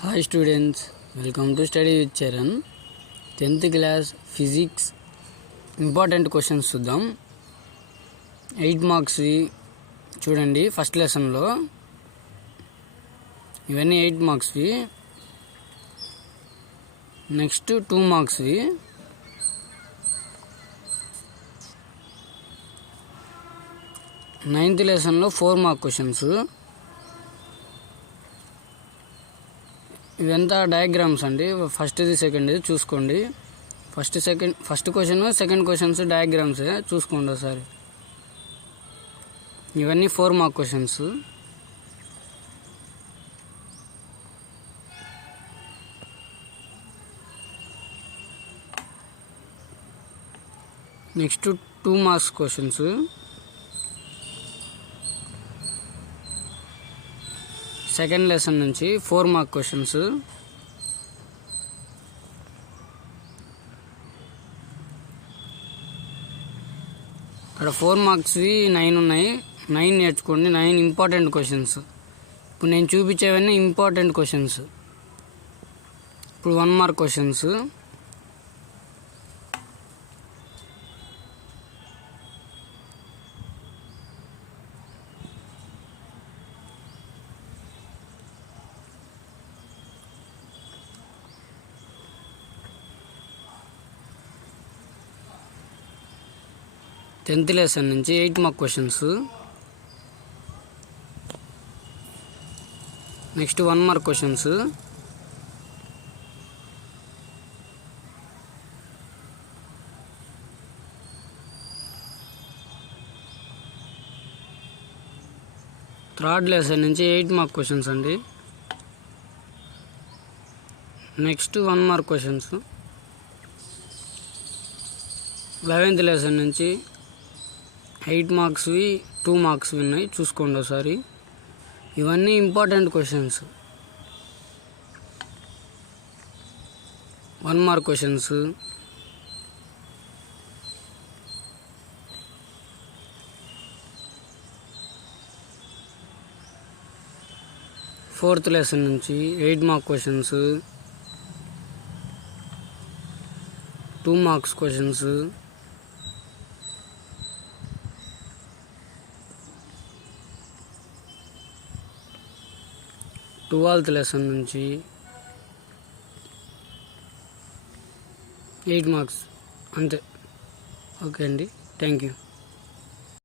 Hi students, welcome to study with Charan. 10th class physics important questions చూద్దాం. 8 మార్క్స్వి చూడండి. ఫస్ట్ లెసన్లో ఇవన్నీ 8 మార్క్స్వి. నెక్స్ట్ 2 మార్క్స్వి. నైన్త్ లెసన్లో 4 మార్క్ క్వశ్చన్స్. ఇవంతా డయాగ్రామ్స్ అండి. ఫస్ట్ది సెకండ్ది చూసుకోండి. ఫస్ట్ క్వశ్చన్ సెకండ్ క్వశ్చన్స్ డయాగ్రామ్సే చూసుకోండి ఒకసారి. ఇవన్నీ 4 mark questions. Next 2 marks questions. Second lesson నుంచి 4 మార్క్ క్వశ్చన్స్. ఇక్కడ 4 మార్క్స్వి 9 ఉన్నాయి. 9 నేర్చుకోండి. 9 ఇంపార్టెంట్ క్వశ్చన్స్. ఇప్పుడు నేను చూపించేవన్నీ ఇంపార్టెంట్ క్వశ్చన్స్. ఇప్పుడు 1 మార్క్ క్వశ్చన్స్. టెన్త్ లెసన్ నుంచి 8 mark questions. Next 1 mark questions. Third lesson నుంచి 8 మార్క్ క్వశ్చన్స్ అండి. నెక్స్ట్ 1 మార్క్ క్వశ్చన్స్. 11th లెసన్ నుంచి 8 మార్క్స్వి 2 మార్క్స్వి ఉన్నాయి. చూసుకోండి ఒకసారి. ఇవన్నీ important questions. 1 mark questions. Fourth lesson నుంచి 8 mark questions. 2 marks questions. 12th lesson నుంచి 8 మార్క్స్ అంతే. ఓకే అండి, థ్యాంక్ యూ.